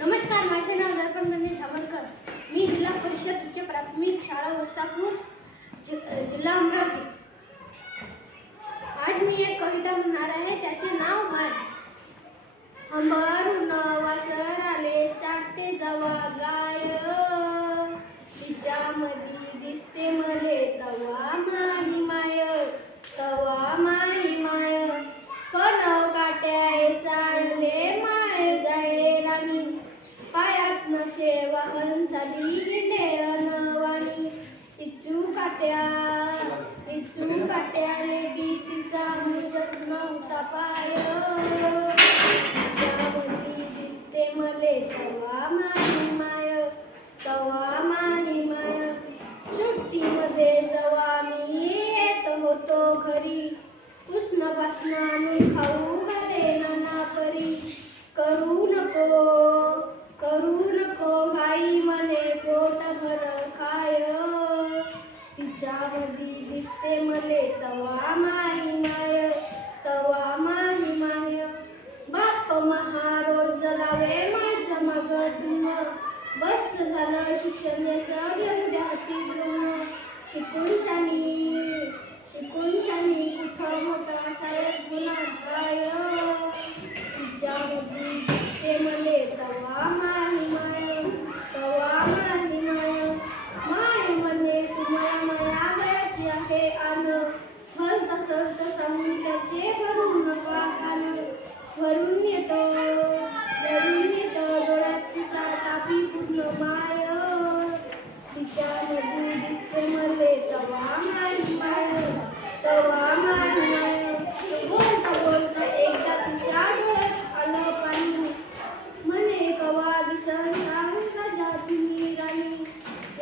नमस्कार, माझे नाव दर्पण गणेश जावलकर. मी जिल्हा परिषद उच्च प्राथमिक शाळा वस्तापूर, जिल्हा अमरावती. आज मी एक कविता म्हणणार आहे. त्याचे नाव माय. अंबरून वासर आले चाटे जावा गाय, तिच्यामधी दिसते मले तवा माही माय, तवा माही माय. पण काट्याए चालले माय जाये राणी, पायात नशे वाहन साधी हिंडे अनवाणी. इचू काट्या रे भीतीचा मुजत नव्हता पाय, तिच्यामधी दिसते मले तवा माही माय, तवा माही माय. सुट्टीमध्ये जवा मी येत होतो घरी, उष्ण पासन आणून खाऊ घाले नाना परी. करू नको घाई मने पोट भर खाय, तिच्यामधी दिसते मले तवा माही माय, तवा माही माय. बाप महारोज लावे माझं मगडून, बस झालं शिक्षणाचं घेऊ द्या हाती ऋण. शिकून शानी कुठं मोठा साहेब गुन्हा काय, तिच्यामधी दिसते मले तवा माही माय, तवा माही माय. माय म्हणे तुम्हाला माया गयाची आहे आन, भलत सलत सांगून त्याचे भरून नका कान. भरून येतो डोळ्यात तिचा तापी पूर्ण माय, तिच्यामधी दिसते मले तवा माही माय, तवा माही माय. बोलता एकदा तिच्या डोळ्यात आलं पाणी, म्हणे कवा दिसन राजा तुम्ही राणी.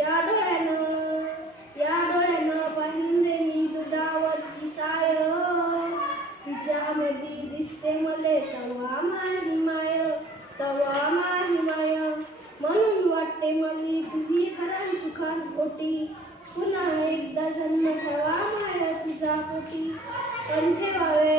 या डोळ्यानं पाहिले मी दुधावरची साय, तिच्यामधी दिसते मले तवा माही माय, तवा माही माय. म्हणून वाटते मली तुझी हरण सुखान पोटी, पुन्हा एकदा जन्म ठेवा माया तुझा पोटी. पण ठेवावे